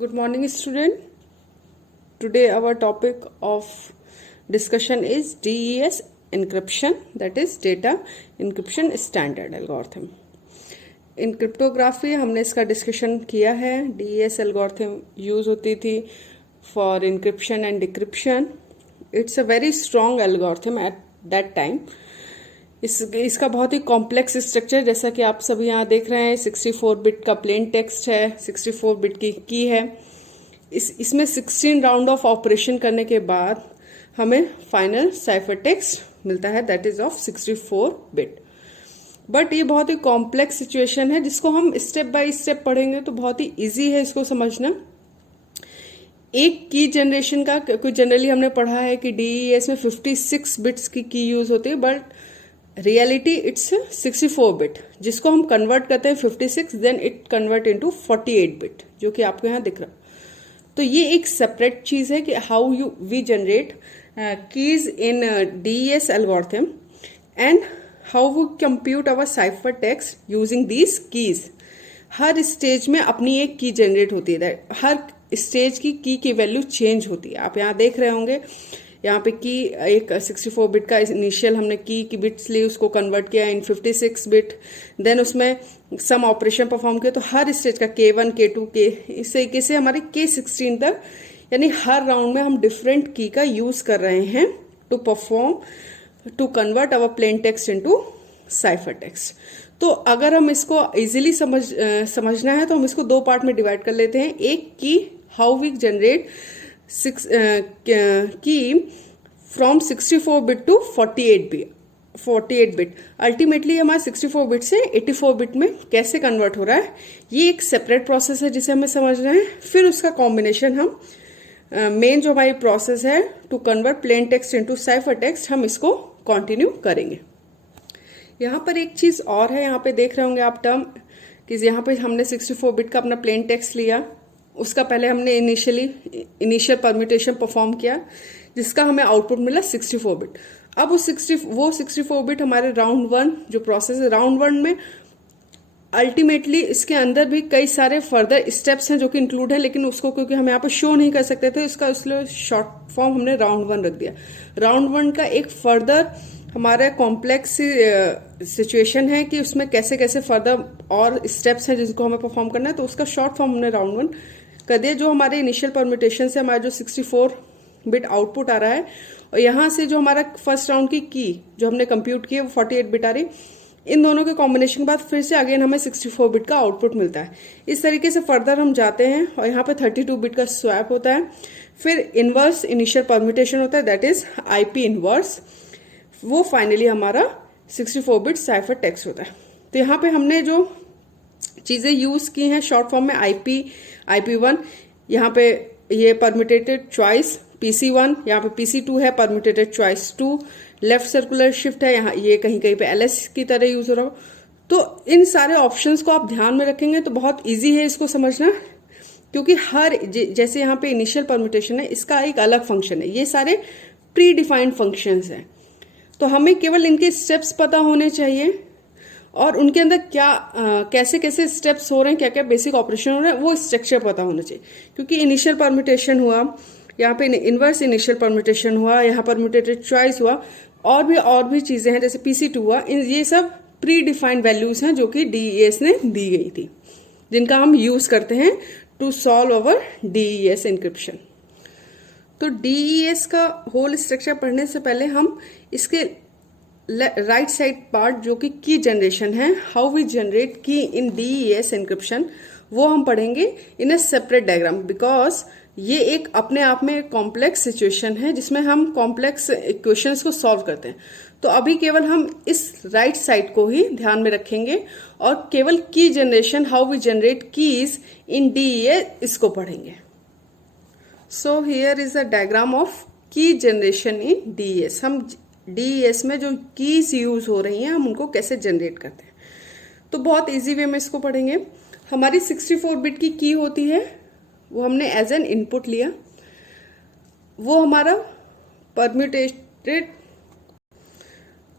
Good morning, student. Today our topic of discussion is DES encryption, that is Data Encryption Standard Algorithm. In cryptography हमने इसका discussion किया है. DES algorithm use होती थी for encryption and decryption. It's a very strong algorithm at that time. इसका बहुत ही complex structure, जैसा कि आप सभी यहाँ देख रहे हैं, 64 बिट का प्लेन टेक्स्ट है, 64 बिट की है. इसमें 16 राउंड ऑफ ऑपरेशन करने के बाद हमें फाइनल साइफर टेक्स्ट मिलता है, that is of 64 bit. But ये बहुत ही कॉम्प्लेक्स सिचुएशन है जिसको हम स्टेप बाय स्टेप पढ़ेंगे तो बहुत ही इजी है इसको समझना. एक की जनरेशन का कोई जनरली हमने पढ़ा है कि DES में 56 बिट्स की यूज होती है, बट रियलिटी इट्स 64 बिट, जिसको हम कन्वर्ट करते हैं 56, then it convert into 48 bit, जो कि आपको यहाँ दिख रहा. तो ये एक सेपरेट चीज है कि how we generate keys in DES algorithm and how we compute our cipher text using these keys. हर स्टेज में अपनी एक की जनरेट होती है, हर स्टेज की वैल्यू चेंज होती है. आप यहाँ देख रहे होंगे, यहाँ पे की एक 64 बिट का इनिशियल हमने की बिट्स ली, उसको कन्वर्ट किया इन 56 बिट, देन उसमें सम ऑपरेशन परफॉर्म किया. तो हर स्टेज का K1 K2 इस तरीके से हमारे K16 तक, यानी हर राउंड में हम डिफरेंट की का यूज कर रहे हैं to convert our plain text into cipher text. तो अगर हम इसको इजीली समझना है तो हम इसको दो पार्ट में डिवाइड कर लेते हैं. एक key how we generate key from 64 bit to 48 bit. Ultimately हमारा 64 बिट से 84 बिट में कैसे कन्वर्ट हो रहा है, ये एक सेपरेट प्रोसेस है जिसे हमें समझना है. फिर उसका कॉम्बिनेशन हम मेन जो हमारी प्रोसेस है to convert plain text into cipher text, हम इसको कंटिन्यू करेंगे. यहाँ पर एक चीज और है, यहाँ पे देख रहे होंगे आप टर्म कि यहाँ पे हमने 64 बिट का अपना प्लेन टेक्स्ट लिया, उसका पहले हमने इनिशियल परम्यूटेशन परफॉर्म किया, जिसका हमें आउटपुट मिला 64 बिट. अब वो 64 बिट हमारे राउंड 1 जो प्रोसेस है, राउंड 1 में अल्टीमेटली इसके अंदर भी कई सारे फर्दर स्टेप्स हैं जो कि इंक्लूड है, लेकिन उसको क्योंकि हम यहाँ पर शो नहीं कर सकते थे, इसलिए शॉर्ट फॉर्म हमने राउंड 1 रख दिया. राउंड 1 का एक फर्दर हमारा कॉम्प्लेक्स सिचुएशन है कि उसमें कैसे कैसे फर्दर और स्टेप्स हैं जिनको हमें परफॉर्म करना है, तो उसका शॉर्ट फॉर्म हमने राउंड 1 कर दिया. जो हमारे इनिशियल परम्यूटेशन से हमारा जो 64 बिट आउटपुट आ रहा है, और यहाँ से जो हमारा फर्स्ट राउंड की जो हमने कंप्यूट की है वो 48 बिट आ रही. इन दोनों के कॉम्बिनेशन के बाद फिर से अगेन हमें 64 बिट का आउटपुट मिलता है. इस तरीके से फर्दर हम जाते हैं और यहाँ पे 32 बिट का स्वैप होता है. फिर इनवर्स इनिशियल परम्यूटेशन होता है, दैट इज IP इनवर्स. वो फाइनली हमारा 64 बिट साइफर टेक्स्ट होता है. तो यहाँ पे हमने जो चीजें यूज की हैं शॉर्ट फॉर्म में IP1, यहाँ पे ये परम्यूटेटेड चॉइस PC1, यहाँ पे PC2 है परम्यूटेटेड चॉइस 2, लेफ्ट सर्कुलर शिफ्ट है, यहाँ ये कहीं कहीं पे LS की तरह यूज हो रहा हो. तो इन सारे ऑप्शंस को आप ध्यान में रखेंगे तो बहुत इजी है इसको समझना, क्योंकि जैसे यहाँ पे इनिशियल परम्यूटेशन है, इसका एक अलग फंक्शन है, ये सारे प्री डिफाइंड फंक्शंस हैं. तो हमें केवल इनके स्टेप्स पता होने चाहिए और उनके अंदर क्या कैसे कैसे स्टेप्स हो रहे हैं, क्या क्या बेसिक ऑपरेशन हो रहे हैं, वो स्ट्रक्चर पता होना चाहिए. क्योंकि इनिशियल परम्यूटेशन हुआ, यहाँ पे इनवर्स इनिशियल परम्यूटेशन हुआ, यहाँ परम्यूटेटेड चॉइस हुआ, और भी चीजें हैं जैसे PC2 हुआ, ये सब प्री डिफाइंड वैल्यूज हैं जो कि DES ने दी गई थी, जिनका हम यूज करते हैं to solve our DES encryption. तो DES का होल स्ट्रक्चर पढ़ने से पहले हम इसके राइट साइड पार्ट जो कि की जनरेशन है, हाउ वी जनरेट की इन DES एन्क्रिप्शन, वो हम पढ़ेंगे इन अ सेपरेट डायग्राम, बिकॉज ये एक अपने आप में एक कॉम्प्लेक्स सिचुएशन है जिसमें हम कॉम्प्लेक्स इक्वेशंस को सॉल्व करते हैं. तो अभी केवल हम इस राइट साइड को ही ध्यान में रखेंगे और केवल key generation, how we generate keys in DES, इसको पढ़ेंगे. So here is a diagram of key generation in DES. हम DES में जो कीज यूज हो रही हैं हम उनको कैसे जनरेट करते हैं, तो बहुत इजी वे में इसको पढ़ेंगे. हमारी 64 बिट की होती है, वो हमने एज एन इनपुट लिया, वो हमारा परम्यूटेटेड,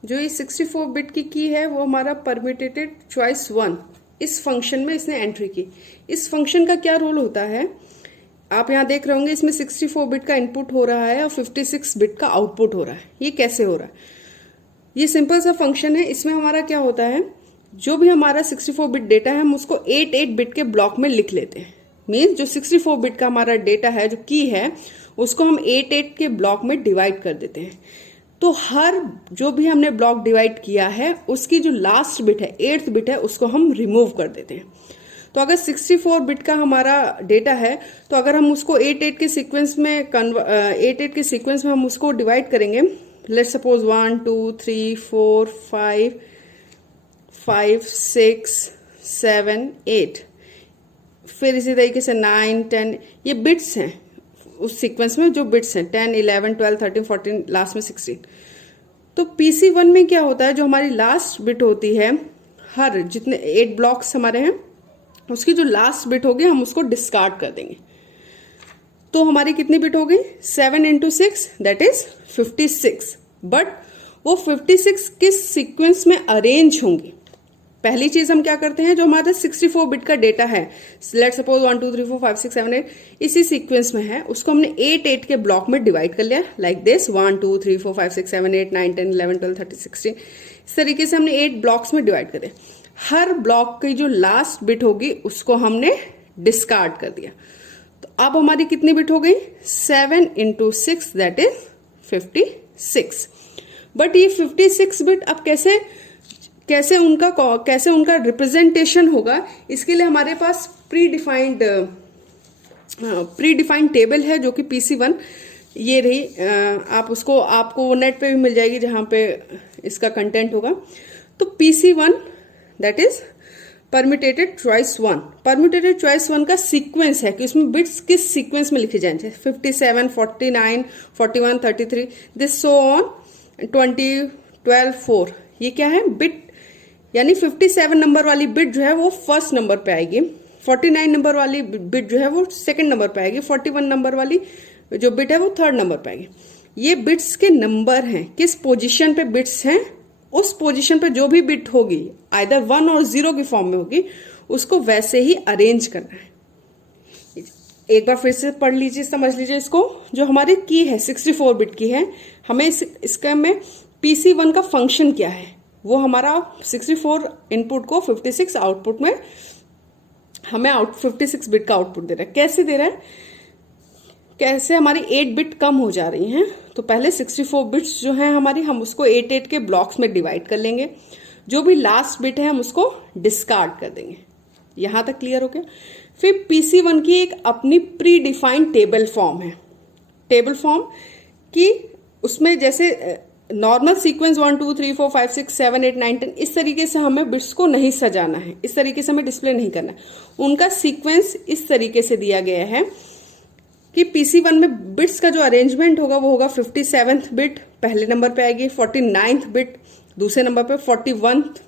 जो ये 64 बिट की है वो हमारा परम्यूटेटेड चॉइस 1, इस फंक्शन में इसने एंट्री की. इस फंक्शन का क्या रोल होता है आप यहाँ देख रहे होंगे इसमें 64 बिट का इनपुट हो रहा है और 56 बिट का आउटपुट हो रहा है। ये कैसे हो रहा है? ये सिंपल सा फंक्शन है। इसमें हमारा क्या होता है, जो भी हमारा 64 बिट डेटा है हम उसको 8 बिट के ब्लॉक में लिख लेते हैं। मीन्स जो 64 बिट का हमारा डेटा है, जो की है, उसको हम 8 के ब्लॉक में डिवाइड कर देते हैं। तो हर जो भी हमने ब्लॉक डिवाइड किया है उसकी जो लास्ट बिट है, 8th बिट है, उसको हम रिमूव कर देते हैं। तो अगर 64 बिट का हमारा डेटा है तो अगर हम उसको 8 के सीक्वेंस में हम उसको डिवाइड करेंगे, लेट्स सपोज 1 2 3 4 5 6 7 8, फिर इसी तरीके से 9 10, ये बिट्स हैं उस सीक्वेंस में, जो बिट्स हैं 10 11 12 13 14 लास्ट में 16। तो PC1 में क्या होता है, जो हमारी लास्ट बिट होती है, हर जितने 8 ब्लॉक्स हमारे हैं उसकी जो लास्ट बिट होगी हम उसको डिस्कार्ड कर देंगे। तो हमारी कितनी बिट हो गई, 7 × 6 दैट इज 56। बट वो 56 किस सीक्वेंस में अरेंज होंगी? पहली चीज हम क्या करते हैं, जो हमारा 64 बिट का डेटा है, लेट्स सपोज 1 2 3 4 5 6 7 8 इसी सीक्वेंस में है, उसको हमने 8 के ब्लॉक में डिवाइड कर लिया, लाइक दिस 1 2 3 4 5 6 7 8 9 10 11 12 13 16। इस तरीके से हमने 8 ब्लॉक्स में डिवाइड कर दिया। हर ब्लॉक की जो लास्ट बिट होगी उसको हमने डिस्कार्ड कर दिया। तो अब हमारी कितनी बिट हो गई, 7 × 6 दैट इज 56। बट ये 56 बिट अब कैसे उनका रिप्रेजेंटेशन होगा, इसके लिए हमारे पास प्री डिफाइंड टेबल है जो कि PC1 ये रही। आपको नेट पे भी मिल जाएगी जहां पे इसका कंटेंट होगा। तो PC1 that is permutated choice 1। Permutated choice 1 का सीक्वेंस है कि उसमें बिट्स किस सीक्वेंस में लिखे जाएंगे, 57 49 41 33 दिस सो ऑन 20 12 4। ये क्या है, बिट, यानी 57 नंबर वाली बिट जो है वो फर्स्ट नंबर पे आएगी, 49 नंबर वाली बिट जो है वो सेकंड नंबर पे आएगी, 41 नंबर वाली जो बिट है वो थर्ड नंबर पे आएगी। ये बिट्स के नंबर हैं, किस पोजीशन पे बिट्स हैं, उस पोजीशन पे जो भी बिट होगी आइदर 1 और 0 की फॉर्म में होगी, उसको वैसे ही अरेंज करना है। एक बार फिर से पढ़ लीजिए, समझ लीजिए इसको। जो हमारी की है 64 बिट की है, हमें इसका में PC1 का फंक्शन क्या है, वो हमारा 64 इनपुट को 56 आउटपुट में हमें 56 बिट का आउटपुट दे रहा है। कैसे दे रहा है, कैसे हमारी 8 बिट कम हो जा रही हैं। तो पहले 64 बिट्स जो हैं हमारी, हम उसको 8 के ब्लॉक्स में डिवाइड कर लेंगे, जो भी लास्ट बिट है हम उसको डिस्कार्ड कर देंगे। यहां तक क्लियर हो गया। फिर PC1 की एक अपनी प्री डिफाइंड टेबल फॉर्म है, टेबल फॉर्म की उसमें जैसे नॉर्मल सीक्वेंस 1 2 3 4 5 6 7 8 9 10 इस तरीके से हमें बिट्स को नहीं सजाना है, इस तरीके से हमें डिस्प्ले नहीं करना है। उनका सीक्वेंस इस तरीके से दिया गया है कि PC1 में बिट्स का जो अरेंजमेंट होगा वो होगा 57th बिट पहले नंबर पे आएगी, 49th बिट दूसरे नंबर पे, 41th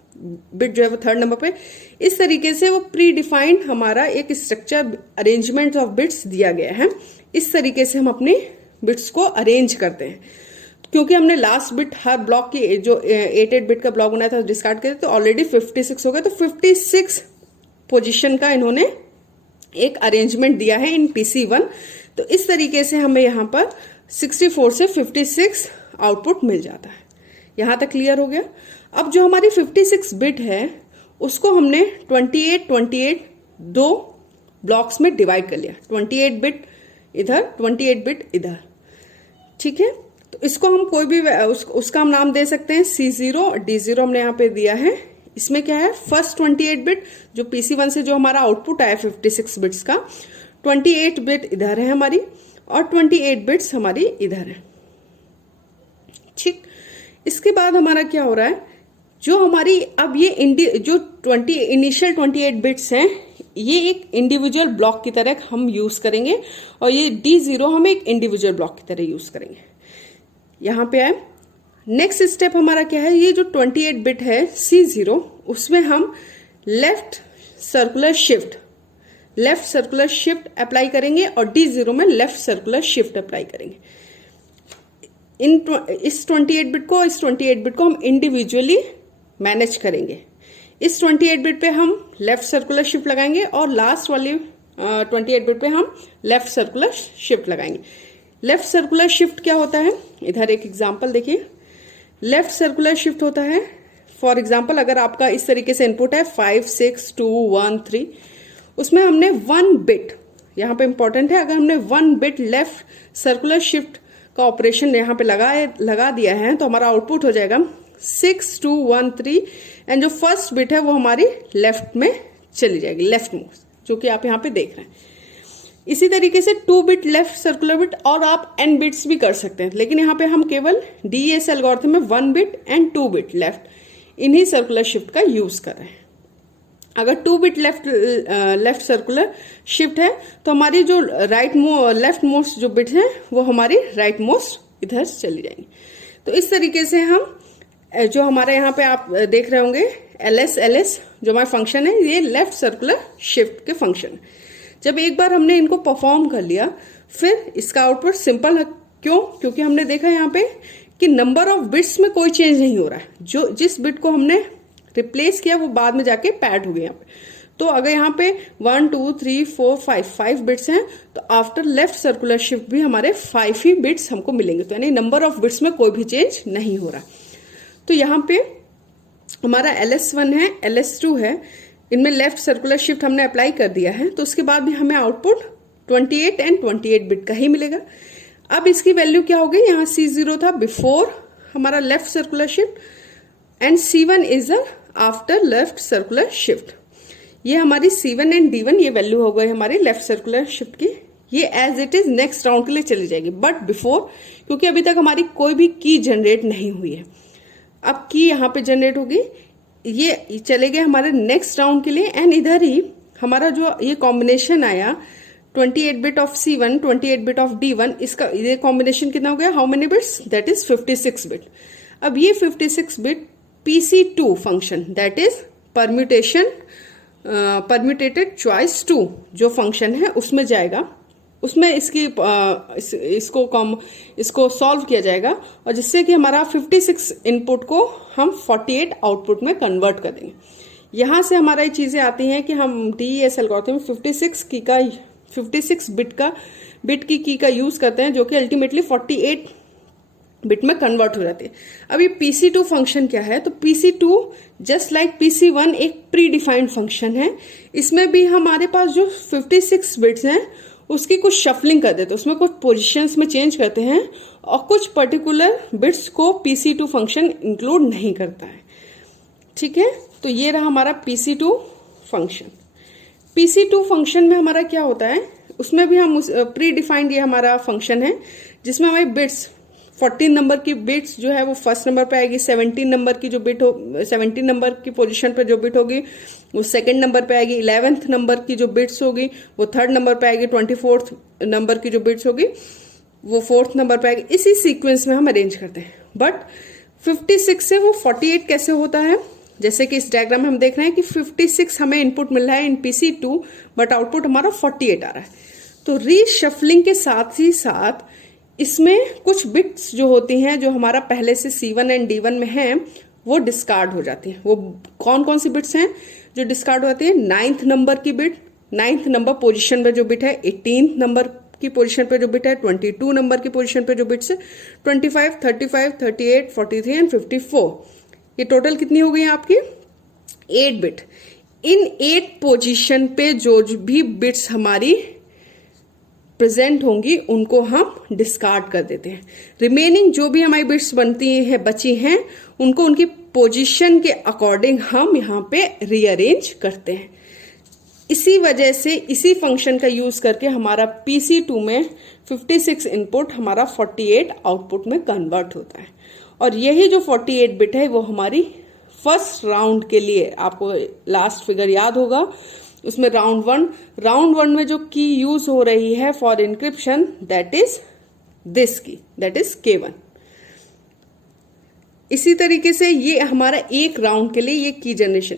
बिट जो है वो थर्ड नंबर पे। इस तरीके से वो प्री डिफाइंड हमारा एक स्ट्रक्चर अरेंजमेंट ऑफ बिट्स दिया गया है। इस तरीके से हम अपनी बिट्स को अरेंज करते हैं। क्योंकि हमने लास्ट बिट हर ब्लॉक की जो 8 बिट का ब्लॉक बनाया था डिस्कार्ड किया, तो ऑलरेडी 56 हो गया। तो 56 पोजीशन का इन्होंने एक अरेंजमेंट दिया है इन PC1। तो इस तरीके से हमें यहाँ पर 64 से 56 आउटपुट मिल जाता है। यहां तक क्लियर हो गया। अब जो हमारी 56 बिट है उसको हमने 28 दो ब्लॉक्स में डिवाइड कर लिया, 28 बिट इधर 28 बिट इधर, ठीक है। तो इसको हम कोई भी उसका हम नाम दे सकते हैं C0 और D0 हमने यहाँ पे दिया है। इसमें क्या है, फर्स्ट 28 बिट जो PC1 से जो हमारा आउटपुट आया 56 बिट्स का, 28 बिट इधर है हमारी और 28 बिट्स हमारी इधर है, ठीक। इसके बाद हमारा क्या हो रहा है, जो हमारी अब ये जो इनिशियल 28 बिट्स हैं ये एक इंडिविजुअल ब्लॉक की तरह हम यूज करेंगे और ये D0 हम एक इंडिविजुअल ब्लॉक की तरह यूज करेंगे। यहां पे आए, नेक्स्ट स्टेप हमारा क्या है, ये जो 28 बिट है C0 उसमें हम लेफ्ट सर्कुलर शिफ्ट अप्लाई करेंगे और D0 में लेफ्ट सर्कुलर शिफ्ट अप्लाई करेंगे। इस 28 बिट को हम इंडिविजुअली मैनेज करेंगे। इस 28 बिट पे हम लेफ्ट सर्कुलर शिफ्ट लगाएंगे और लास्ट वाली 28 बिट पे हम लेफ्ट सर्कुलर शिफ्ट लगाएंगे। लेफ्ट सर्कुलर शिफ्ट क्या होता है, इधर एक एग्जांपल देखिए। लेफ्ट सर्कुलर शिफ्ट होता है, फॉर एग्जांपल अगर आपका इस तरीके से इनपुट है 5 6 2 1 3, उसमें हमने 1 बिट, यहाँ पे इंपॉर्टेंट है, अगर हमने 1 बिट लेफ्ट सर्कुलर शिफ्ट का ऑपरेशन यहाँ पे लगा दिया है तो हमारा आउटपुट हो जाएगा 6 2 1 3, एंड जो फर्स्ट बिट है वो हमारी लेफ्ट में चली जाएगी, लेफ्ट मोस्ट, जो कि आप यहाँ पे देख रहे हैं। इसी तरीके से 2 बिट लेफ्ट सर्कुलर बिट, और आप n बिट्स भी कर सकते हैं, लेकिन यहाँ पे हम केवल DES एल्गोरिथम में 1 बिट एंड 2 बिट लेफ्ट इन्हीं सर्कुलर शिफ्ट का यूज कर रहे हैं। अगर 2 बिट लेफ्ट सर्कुलर शिफ्ट है तो हमारी जो लेफ्ट मोस्ट जो बिट है वो हमारी राइट मोस्ट इधर चली जाएंगी। तो इस तरीके से हम जो हमारे यहाँ पे आप देख रहे होंगे LS जो हमारा फंक्शन है, ये लेफ्ट सर्कुलर शिफ्ट के फंक्शन है। जब एक बार हमने इनको परफॉर्म कर लिया, फिर इसका आउटपुट सिंपल है। क्यों? क्योंकि हमने देखा यहाँ पे कि नंबर ऑफ बिट्स में कोई चेंज नहीं हो रहा है, जो जिस बिट को हमने रिप्लेस किया वो बाद में जाके पैड हो गया यहाँ पे। तो अगर यहाँ पे 1 2 3 4 5 बिट्स हैं, तो आफ्टर लेफ्ट सर्कुलर शिफ्ट भी हमारे 5 ही बिट्स हमको मिलेंगे, तो यानी नंबर ऑफ बिट्स में कोई भी चेंज नहीं हो रहा। तो यहाँ पे हमारा LS1 है, LS2 है, इनमें लेफ्ट सर्कुलर शिफ्ट हमने अप्लाई कर दिया है, तो उसके बाद भी हमें आउटपुट 28 एंड 28 बिट का ही मिलेगा। अब इसकी वैल्यू क्या होगी, यहाँ C0 था बिफोर हमारा left circular shift and C1 is after left circular shift. ये हमारी C1 एंड D1 ये वैल्यू हो गई हमारी लेफ्ट सर्कुलर शिफ्ट की, ये as it is next round के लिए चली जाएगी, बट बिफोर, क्योंकि अभी तक हमारी कोई भी की जनरेट नहीं हुई है। अब की यहाँ पे जनरेट होगी, ये चले गए हमारे नेक्स्ट राउंड के लिए, एंड इधर ही हमारा जो ये कॉम्बिनेशन आया 28 bit of C1 28 bit of D1, इसका ये कॉम्बिनेशन कितना हो गया, how many bits, that is 56 bit. अब ये 56 bit PC2 function, that is permutated choice 2 जो फंक्शन है उसमें जाएगा, उसमें इसको सॉल्व किया जाएगा, और जिससे कि हमारा 56 इनपुट को हम 48 आउटपुट में कन्वर्ट कर देंगे। यहां से हमारा ये चीजें आती हैं कि हम DES एल्गोरिथम में 56 बिट की की का यूज करते हैं, जो कि अल्टीमेटली 48 बिट में कन्वर्ट हो जाती है। अब ये PC2 फंक्शन क्या है, तो PC2 जस्ट लाइक PC1 एक प्री डिफाइंड फंक्शन है। इसमें भी हमारे पास जो 56 बिट्स हैं उसकी कुछ शफलिंग कर देते हैं, उसमें कुछ पोजीशंस में चेंज करते हैं, और कुछ पर्टिकुलर बिट्स को PC2 फंक्शन इंक्लूड नहीं करता है। ठीक है, तो ये रहा हमारा PC2 फंक्शन। PC2 फंक्शन में हमारा क्या होता है, उसमें भी हम प्री डिफाइंड ये हमारा फंक्शन है, जिसमें हमारी बिट्स 14 नंबर की बिट्स जो है वो फर्स्ट नंबर पे आएगी, 17 नंबर की जो बिट हो 17 नंबर की पोजीशन पे जो बिट होगी वो सेकंड नंबर पे आएगी, 11th नंबर की जो बिट्स होगी वो थर्ड नंबर पे आएगी, 24th नंबर की जो बिट्स होगी वो 4th नंबर पे आएगी। इसी सीक्वेंस में हम अरेंज करते हैं। बट 56 से वो 48 कैसे होता है, जैसे कि इस डायग्राम में हम देख रहे हैं कि 56 हमें इनपुट मिल रहा है इन PC2, बट आउटपुट हमारा 48 आ रहा है। तो रीशफलिंग के साथ ही साथ इसमें कुछ बिट्स जो होती हैं, जो हमारा पहले से C1 एंड D1 में है, वो डिस्कार्ड हो जाती है। वो कौन कौन सी बिट्स हैं जो डिस्कार्ड होती है, 9th नंबर की बिट, 9th नंबर पोजीशन पे जो बिट है, 18th नंबर की पोजीशन पे जो बिट है, 22 नंबर की पोजीशन पे जो बिट्स है, 25 35 38 43 एंड 54। ये टोटल कितनी हो गई आपकी 8 बिट। इन 8 पोजीशन पे जो भी बिट्स हमारी प्रेजेंट होंगी उनको हम डिस्कार्ड कर देते हैं। रिमेनिंग जो भी हमारी बिट्स बची हैं उनको उनकी पोजीशन के अकॉर्डिंग हम यहाँ पे रीअरेंज करते हैं। इसी वजह से इसी फंक्शन का यूज करके हमारा PC2 में 56 इनपुट हमारा 48 आउटपुट में कन्वर्ट होता है, और यही जो 48 बिट है वो हमारी फर्स्ट राउंड के लिए, आपको लास्ट फिगर याद होगा उसमें राउंड वन में जो की यूज हो रही है for encryption, that is this key, that is K1। इसी तरीके से ये हमारा एक राउंड के लिए ये की जनरेशन,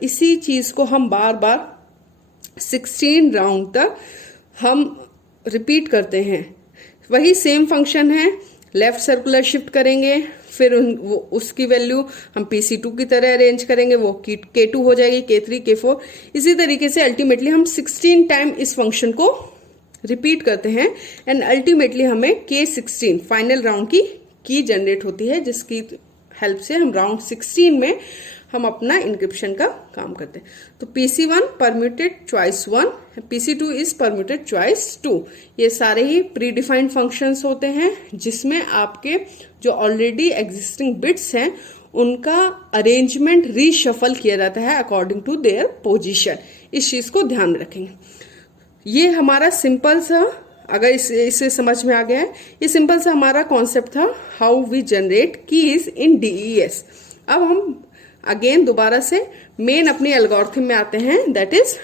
इसी चीज को हम बार बार 16 राउंड तक हम रिपीट करते हैं। वही सेम फंक्शन है, लेफ्ट सर्कुलर शिफ्ट करेंगे, फिर उसकी वैल्यू हम PC2 की तरह अरेंज करेंगे, वो K2 हो जाएगी, K3, K4। इसी तरीके से अल्टीमेटली हम 16 टाइम इस फंक्शन को रिपीट करते हैं एंड अल्टीमेटली हमें K16 फाइनल राउंड की जनरेट होती है, जिसकी हेल्प से हम राउंड 16 में हम अपना इंक्रिप्शन का काम करते हैं। तो PC1 permuted choice 1, PC2 is permuted choice 2। ये सारे ही प्री डिफाइंड फंक्शंस होते हैं जिसमें आपके जो ऑलरेडी एग्जिस्टिंग बिट्स हैं उनका अरेंजमेंट रीशफल किया जाता है अकॉर्डिंग टू देयर पोजीशन। इस चीज को ध्यान में रखेंगे। ये हमारा सिंपल सा, अगर इसे समझ में आ गया है, ये सिंपल सा हमारा कॉन्सेप्ट था how we generate keys in DES। अब हम अगेन दोबारा से मेन अपनी एल्गोरिथम में आते हैं, that is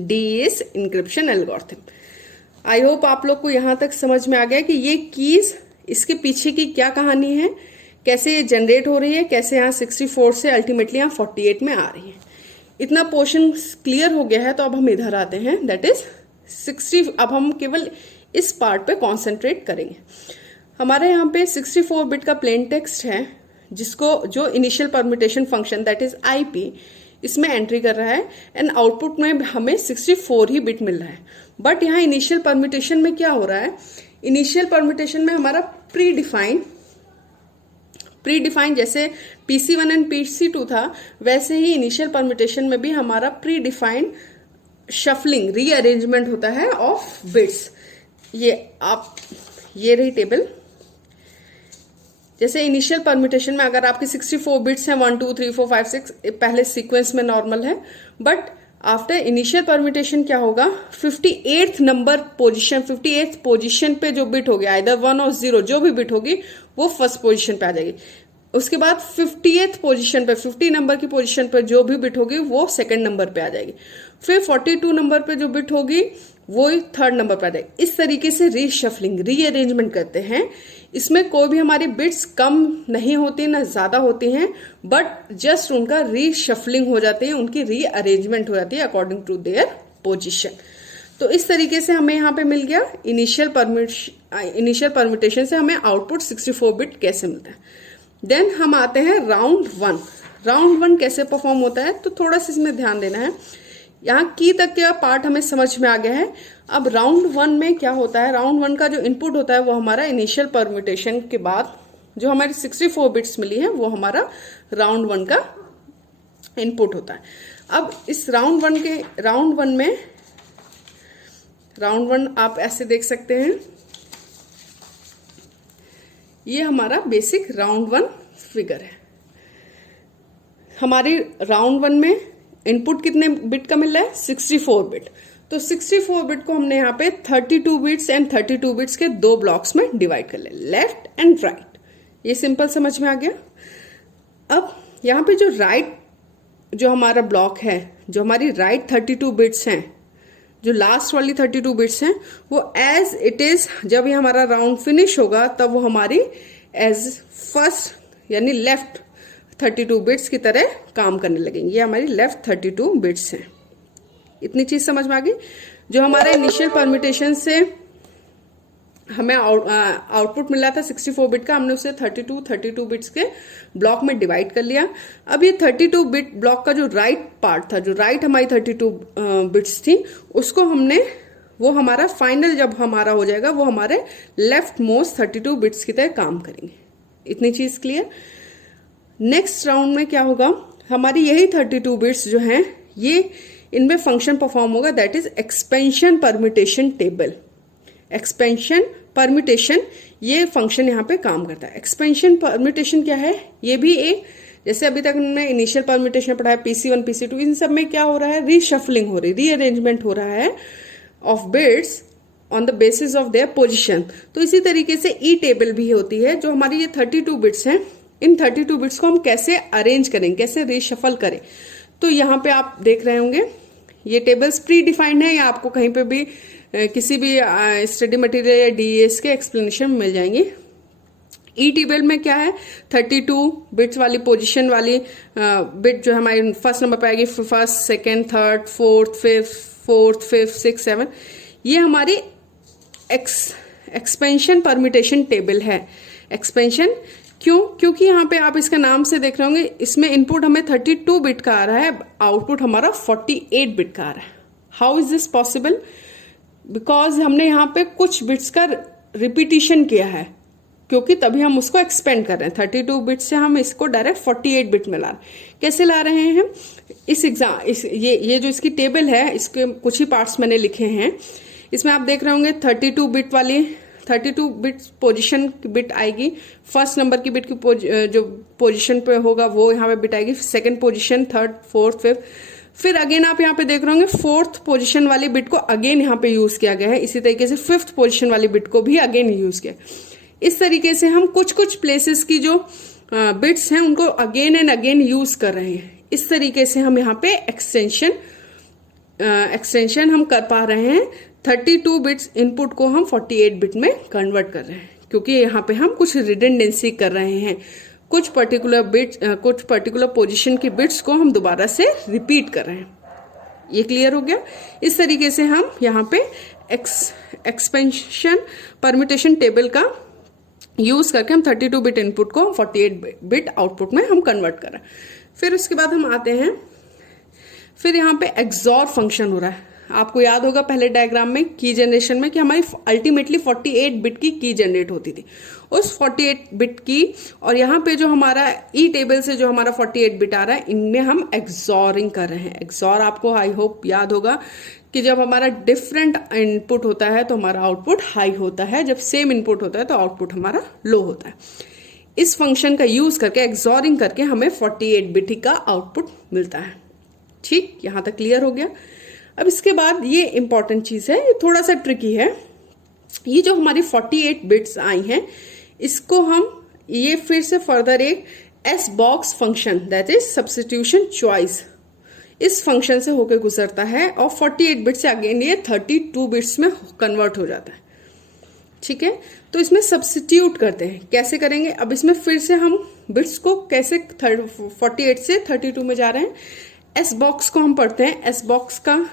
DES encryption algorithm. I hope आप लोग को यहां तक समझ में आ गया कि ये कीज, इसके पीछे की क्या कहानी है, कैसे ये जनरेट हो रही है, कैसे यहाँ 64 से अल्टीमेटली यहाँ 48 में आ रही है। इतना पोर्शन क्लियर हो गया है। तो अब हम इधर आते हैं, दैट इज 60। अब हम केवल इस पार्ट पे कॉन्सेंट्रेट करेंगे। हमारे यहाँ पे 64 बिट का प्लेन टेक्स्ट है, जिसको जो initial permutation function that is IP इसमें एंट्री कर रहा है एंड आउटपुट में हमें 64 ही बिट मिल रहा है। बट यहाँ इनिशियल परम्यूटेशन में क्या हो रहा है, इनिशियल परम्यूटेशन में हमारा प्री डिफाइन जैसे PC1 एंड PC2 था, वैसे ही इनिशियल परम्यूटेशन में भी हमारा प्री डिफाइंड शफलिंग रीअरेंजमेंट होता है ऑफ बिट्स। ये रही टेबल। जैसे इनिशियल परम्यूटेशन में अगर आपके 64 बिट्स हैं 1 2 3 4 5 6 पहले सीक्वेंस में नॉर्मल है, बट आफ्टर इनिशियल परम्यूटेशन क्या होगा, 58th number position, 58th position पे जो बिट होगी, आइदर 1 और 0 जो भी बिट होगी वो फर्स्ट पोजीशन पे आ जाएगी। उसके बाद 50th पोजीशन पे, 50 नंबर की पोजीशन पर जो भी बिट होगी वो सेकंड नंबर पे आ जाएगी। फिर 42 नंबर पे जो बिट होगी वो थर्ड नंबर पे आ जाएगी। इस तरीके से रीशफलिंग रीअरेंजमेंट करते हैं। इसमें कोई भी हमारी बिट्स कम नहीं होती ना ज्यादा होती हैं, बट जस्ट उनका रीशफलिंग हो जाती है, उनकी रीअरेंजमेंट हो जाती है अकॉर्डिंग टू देयर पोजीशन। तो इस तरीके से हमें यहाँ पे मिल गया इनिशियल परम्यूटेशन से हमें आउटपुट 64 बिट कैसे मिलता है। देन हम आते हैं राउंड 1। राउंड 1 कैसे परफॉर्म होता है, तो थोड़ा सा इसमें ध्यान देना है। यहाँ की तक का पार्ट हमें समझ में आ गया है। अब राउंड 1 में क्या होता है, राउंड 1 का जो इनपुट होता है वो हमारा इनिशियल परम्यूटेशन के बाद जो हमारी 64 बिट्स मिली है वो हमारा राउंड 1 का इनपुट होता है। अब इस राउंड 1 आप ऐसे देख सकते हैं, ये हमारा बेसिक राउंड 1 फिगर है। हमारी राउंड 1 में इनपुट कितने बिट का मिल रहा है, 64 बिट। तो 64 बिट को हमने यहाँ पे 32 बिट्स एंड 32 बिट्स के 2 ब्लॉक्स में डिवाइड कर लिया, लेफ्ट एंड राइट। ये सिंपल समझ में आ गया। अब यहाँ पे जो हमारा ब्लॉक है, जो हमारी राइट 32 बिट्स हैं, जो लास्ट वाली 32 बिट्स हैं, वो एज इट इज जब ये हमारा राउंड फिनिश होगा तब वो हमारी एज फर्स्ट यानी लेफ्ट 32 बिट्स की तरह काम करने लगेंगे। ये हमारी लेफ्ट 32 बिट्स हैं। इतनी चीज समझ में आ गई। जो हमारे इनिशियल परम्यूटेशन से हमें आउटपुट मिला था 64 बिट का, हमने उसे 32 बिट्स के ब्लॉक में डिवाइड कर लिया। अब ये 32 बिट ब्लॉक का जो राइट पार्ट था, जो राइट हमारी 32 बिट्स थी, उसको हमने, वो हमारा फाइनल जब हमारा हो जाएगा वो हमारे लेफ्ट मोस्ट 32 बिट्स की तरह काम करेंगे। इतनी चीज क्लियर। नेक्स्ट राउंड में क्या होगा, हमारी यही 32 बिट्स जो हैं ये इनमें फंक्शन परफॉर्म होगा, that is expansion permutation table. Expansion permutation ये फंक्शन यहाँ पे काम करता है। एक्सपेंशन परम्यूटेशन क्या है, ये भी एक, जैसे अभी तक हमने इनिशियल परम्यूटेशन पढ़ा है PC1 PC2, इन सब में क्या हो रहा है, रीशफलिंग हो रही, रीअरेंजमेंट हो रहा है of beads on the basis of their position. तो इसी तरीके से ई टेबल भी होती है। जो हमारी ये 32 बिट्स हैं, इन 32 बिट्स को हम कैसे अरेंज करें, कैसे रीशफल करें, तो यहाँ पे आप देख रहे होंगे ये टेबल्स प्री डिफाइंड है, या आपको कहीं पे भी किसी भी स्टडी मटेरियल या DES के एक्सप्लेनेशन मिल जाएंगे। ई टेबल में क्या है, 32 बिट्स वाली पोजीशन वाली बिट जो हमारी फर्स्ट नंबर पे आएगी, first second third fourth fifth 6 7, ये हमारी एक्सपेंशन परम्यूटेशन टेबल है। एक्सपेंशन क्यों? क्योंकि यहाँ पे आप इसका नाम से देख रहे होंगे, इसमें इनपुट हमें 32 बिट का आ रहा है, आउटपुट हमारा 48 बिट का आ रहा है। How is this possible? Because हमने यहाँ पे कुछ बिट्स का रिपीटिशन किया है, क्योंकि तभी हम उसको एक्सपेंड कर रहे हैं। 32 बिट से हम इसको डायरेक्ट 48 बिट में ला रहे हैं। कैसे ला रहे हैं? ये जो इसकी टेबल है, इसके कुछ ही पार्ट्स मैंने लिखे हैं। इसमें आप देख रहे होंगे 32 बिट वाली 32 बिट पोजीशन की बिट आएगी। फर्स्ट नंबर की बिट की जो पोजीशन पे होगा वो यहाँ पे बिट आएगी। Second position, third, fourth, fifth. फिर अगेन आप यहाँ पे देख रहे होंगे फोर्थ पोजीशन वाली बिट को अगेन यहाँ पे यूज किया गया है। इसी तरीके से फिफ्थ पोजीशन वाली बिट को भी अगेन यूज किया। इस तरीके से हम कुछ कुछ प्लेसेस की जो बिट्स हैं उनको अगेन एंड अगेन यूज कर रहे हैं। इस तरीके से हम यहाँ पे एक्सटेंशन हम कर पा रहे हैं। 32 बिट्स इनपुट को हम 48 बिट में कन्वर्ट कर रहे हैं, क्योंकि यहाँ पे हम कुछ रिडंडेंसी कर रहे हैं। कुछ पर्टिकुलर पोजीशन की बिट्स को हम दोबारा से रिपीट कर रहे हैं। ये क्लियर हो गया? इस तरीके से हम यहाँ पे एक्सपेंशन परम्यूटेशन टेबल का यूज करके हम 32 बिट इनपुट को 48 बिट आउटपुट में हम कन्वर्ट कर रहे हैं। फिर उसके बाद हम आते हैं, फिर यहाँ पे एक्सॉर फंक्शन हो रहा है। आपको याद होगा पहले डायग्राम में की जनरेशन में कि हमारी अल्टीमेटली 48 बिट की जनरेट होती थी। उस 48 बिट की और यहाँ पे जो हमारा ई टेबल से जो हमारा 48 बिट आ रहा है, इनमें हम एक्सॉरिंग कर रहे हैं। एक्सॉर आपको आई होप याद होगा कि जब हमारा डिफरेंट इनपुट होता है तो हमारा आउटपुट हाई होता है, जब सेम इनपुट होता है तो आउटपुट हमारा लो होता है। इस फंक्शन का यूज करके एक्सॉरिंग करके हमें 48 बिट का आउटपुट मिलता है। ठीक, यहां तक क्लियर हो गया? अब इसके बाद ये इंपॉर्टेंट चीज है, ये थोड़ा सा ट्रिकी है। ये जो हमारी 48 बिट्स आई हैं, इसको हम ये फिर से फर्दर एक S box function that is substitution choice, इस फंक्शन से होकर गुजरता है और 48 बिट से अगेन ये 32 बिट्स में कन्वर्ट हो जाता है। ठीक है, तो इसमें सब्स्टिट्यूट करते हैं। कैसे करेंगे? अब इसमें फिर से हम बिट्स को कैसे 48 से 32 में जा रहे हैं। एस बॉक्स को हम पढ़ते हैं। एस बॉक्स का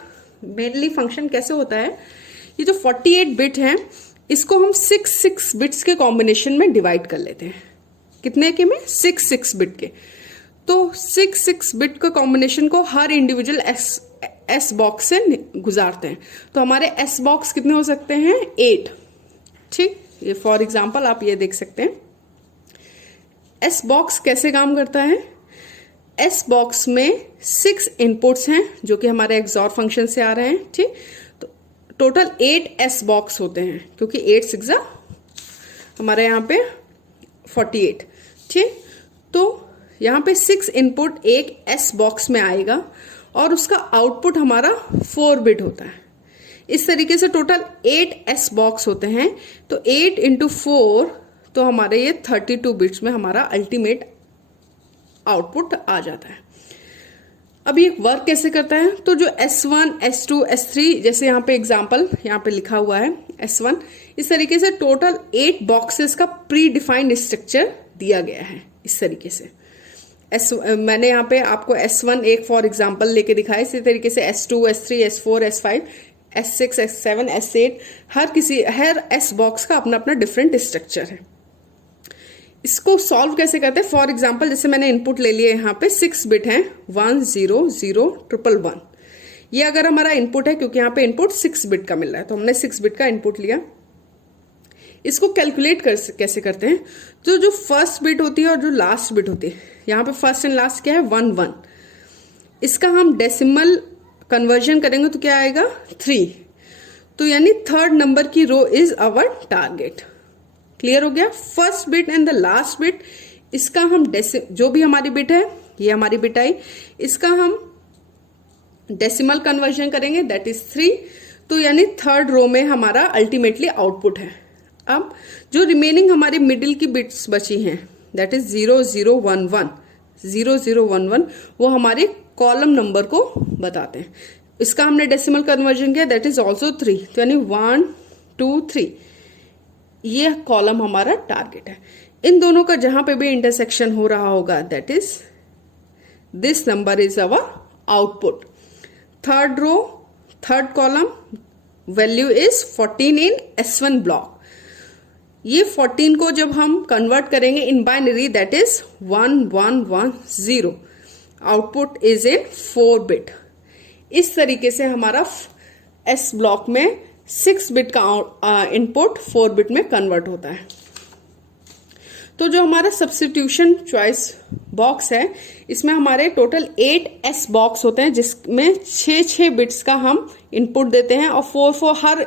मेनली फंक्शन कैसे होता है? ये जो 48 बिट है इसको हम 6 बिट्स के कॉम्बिनेशन में डिवाइड कर लेते हैं। कितने के में? 6 बिट के। तो 6 बिट का कॉम्बिनेशन को हर इंडिविजुअल एस बॉक्स से गुजारते हैं। तो हमारे एस बॉक्स कितने हो सकते हैं? 8। ठीक, ये फॉर एग्जांपल आप ये देख सकते हैं। एस बॉक्स कैसे काम करता है? एस बॉक्स में 6 इनपुट्स हैं जो कि हमारे एक्सॉर फंक्शन से आ रहे हैं। ठीक, तो टोटल 8 एस बॉक्स होते हैं, क्योंकि 8 6 हमारे यहाँ पे 48। ठीक, तो यहाँ पे 6 इनपुट एक एस बॉक्स में आएगा और उसका आउटपुट हमारा 4 बिट होता है। इस तरीके से टोटल 8 एस बॉक्स होते हैं। तो 8 इंटू 4, तो हमारे ये 32 बिट्स में हमारा अल्टीमेट आउटपुट आ जाता है। अब ये वर्क कैसे करता है? तो जो S1, S2, S3, जैसे यहाँ पे एग्जाम्पल यहाँ पे लिखा हुआ है S1, इस तरीके से टोटल 8 बॉक्सेस का प्री डिफाइंड स्ट्रक्चर दिया गया है। इस तरीके से मैंने यहाँ पे आपको S1 एक फॉर एग्जाम्पल लेके दिखाया। इसी तरीके से S2, S3, S4, S5, S6, S7, S8, हर S बॉक्स का अपना अपना डिफरेंट स्ट्रक्चर है। इसको सॉल्व कैसे करते हैं? फॉर एग्जाम्पल जैसे मैंने इनपुट ले लिया, यहाँ पे 6 बिट है 1 0 0 1 1 1। ये अगर हमारा इनपुट है, क्योंकि यहाँ पे इनपुट 6 बिट का मिल रहा है, तो हमने 6 बिट का इनपुट लिया। इसको कैलकुलेट कैसे करते हैं? तो जो फर्स्ट बिट होती है और जो लास्ट बिट होती है, यहाँ पे फर्स्ट एंड लास्ट क्या है? 1 1। इसका हम डेसिमल कन्वर्जन करेंगे तो क्या आएगा? 3। तो यानी थर्ड नंबर की रो इज आवर टारगेट। क्लियर हो गया? First bit and the last bit, इसका हम जो भी हमारी बिट है, ये हमारी बिट आई, इसका हम डेसिमल कन्वर्जन करेंगे दैट इज 3। तो यानी थर्ड रो में हमारा अल्टीमेटली आउटपुट है। अब जो रिमेनिंग हमारी मिडिल की बिट्स बची हैं दैट इज 0 0 1 1 0 0 1 1, वो हमारे कॉलम नंबर को बताते हैं। इसका हमने डेसिमल कन्वर्जन किया दैट इज ऑल्सो 3। तो यानी 1 2 3, ये कॉलम हमारा टारगेट है। इन दोनों का जहां पे भी इंटरसेक्शन हो रहा होगा that is this number is our output. Third row, third column value is 14 in S1 block. ये 14 को जब हम कन्वर्ट करेंगे in binary, that is 1110, output is in 4 bit. इस तरीके से हमारा एस ब्लॉक में 6 बिट का इनपुट 4 बिट में कन्वर्ट होता है। तो जो हमारा सब्स्टिट्यूशन चॉइस बॉक्स है, इसमें हमारे टोटल 8 एस बॉक्स होते हैं, जिसमें 6 बिट्स का हम इनपुट देते हैं और 4 हर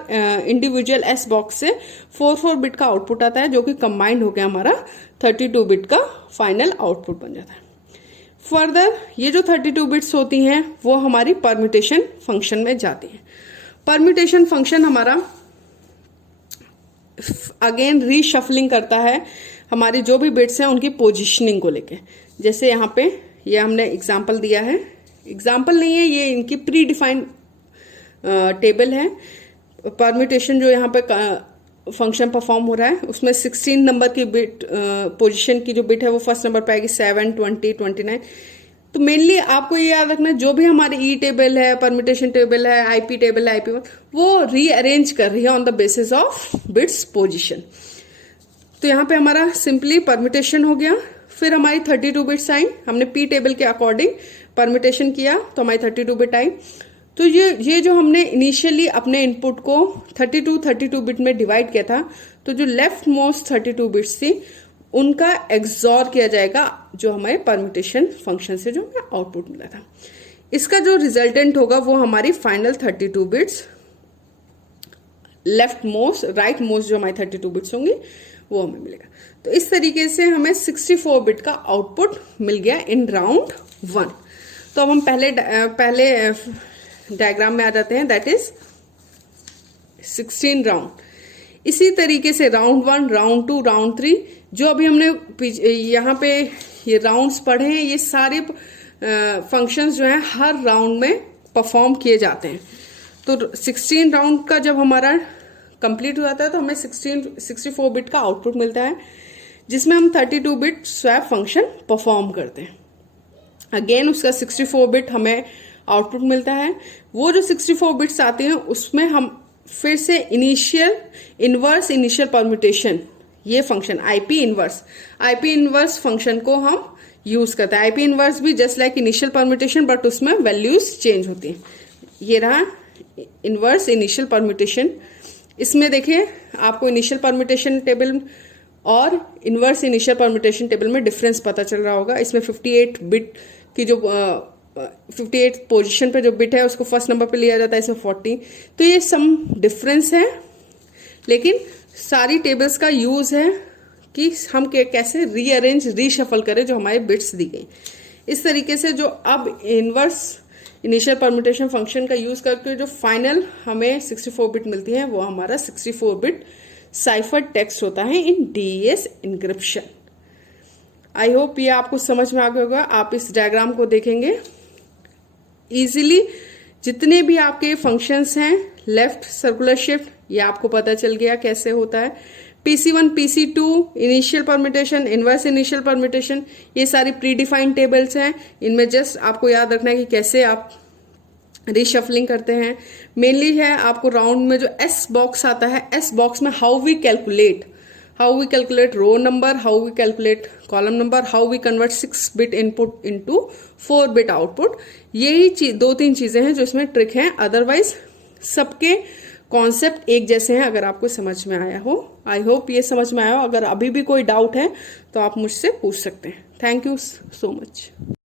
इंडिविजुअल एस बॉक्स से 4 बिट का आउटपुट आता है, जो कि कंबाइंड होकर हमारा 32 बिट का फाइनल आउटपुट बन जाता है। फर्दर ये जो 32 बिट्स होती हैं वो हमारी परम्यूटेशन फंक्शन में जाती हैं। परम्यूटेशन फंक्शन हमारा अगेन रीशफलिंग करता है हमारी जो भी बिट्स हैं उनकी पोजीशनिंग को लेके। जैसे यहाँ पे ये हमने एग्जांपल दिया है, एग्जांपल नहीं है, ये इनकी प्री डिफाइंड टेबल है। परम्यूटेशन जो यहाँ पे फंक्शन परफॉर्म हो रहा है उसमें 16 नंबर की बिट पोजीशन की जो बिट है वो फर्स्ट नंबर पे आएगी, 7, 20, 29। तो मेनली आपको ये याद रखना है जो भी हमारी ई टेबल है, परम्यूटेशन टेबल है, आईपी टेबल है, आईपी वो रीअरेंज कर रही है on the basis of bits position. तो यहाँ पे हमारा सिंपली परम्यूटेशन हो गया। फिर हमारी 32 बिट्स आई, हमने पी टेबल के अकॉर्डिंग परम्यूटेशन किया तो हमारी 32 बिट आई। तो ये जो हमने इनिशियली अपने इनपुट को 32 बिट में डिवाइड किया था, तो जो लेफ्ट मोस्ट 32 बिट्स थी उनका एक्सॉर किया जाएगा जो हमारे परम्यूटेशन फंक्शन से जो हमें आउटपुट मिला था। इसका जो रिजल्टेंट होगा वो हमारी final 32 bits, left most right most जो हमारी 32 बिट्स होंगी वो हमें मिलेगा। तो इस तरीके से हमें 64 बिट का आउटपुट मिल गया इन राउंड 1। तो अब हम पहले डायग्राम में आ जाते हैं, दैट इज 16 राउंड। इसी तरीके से राउंड 1, राउंड 2, राउंड 3 जो अभी हमने यहाँ पे ये राउंड्स पढ़े हैं, ये सारे फंक्शंस जो हैं हर राउंड में परफॉर्म किए जाते हैं। तो 16 राउंड का जब हमारा कंप्लीट हो जाता है तो हमें 64 बिट का आउटपुट मिलता है, जिसमें हम 32 बिट स्वैप फंक्शन परफॉर्म करते हैं। अगेन उसका 64 बिट हमें आउटपुट मिलता है। वो जो 64 बिट्स आती हैं उसमें हम फिर से इनवर्स इनिशियल परम्यूटेशन, ये फंक्शन आईपी इनवर्स फंक्शन को हम यूज करते हैं। आईपी इनवर्स भी just like initial permutation, but उसमें वैल्यूज चेंज होती हैं। ये रहा इनवर्स इनिशियल परम्यूटेशन। इसमें देखिए आपको इनिशियल परम्यूटेशन टेबल और इनवर्स इनिशियल परम्यूटेशन टेबल में डिफरेंस पता चल रहा होगा। इसमें 58 बिट की जो 58 पोजीशन पे जो बिट है उसको फर्स्ट नंबर पे लिया जाता है, इसमें 40। तो ये सम डिफरेंस है, लेकिन सारी टेबल्स का यूज है कि हम कैसे रीअरेंज रीशफल करें जो हमारे बिट्स दी गई। इस तरीके से जो अब इनवर्स इनिशियल परम्यूटेशन फंक्शन का यूज करके जो फाइनल हमें 64 बिट मिलती है वो हमारा 64 बिट साइफर टेक्स्ट होता है इन डीईएस इनक्रिप्शन। आई होप ये आपको समझ में आ गया होगा। आप इस डायग्राम को देखेंगे इजीली, जितने भी आपके फंक्शंस हैं लेफ्ट सर्कुलर शिफ्ट ये आपको पता चल गया कैसे होता है। PC1 PC2 initial permutation, inverse initial permutation, ये सारी प्री डिफाइंड टेबल्स हैं। इनमें जस्ट आपको याद रखना है कि कैसे आप रीशफलिंग करते हैं। मेनली है आपको राउंड में जो एस बॉक्स आता है, एस बॉक्स में how we calculate row number, how we calculate column number, how we convert 6 bit input into 4 bit output. यही 2-3 चीजें हैं जो इसमें ट्रिक हैं, अदरवाइज सबके कॉन्सेप्ट एक जैसे हैं। अगर आपको समझ में आया हो, आई होप ये समझ में आया हो। अगर अभी भी कोई डाउट है तो आप मुझसे पूछ सकते हैं। Thank you so much.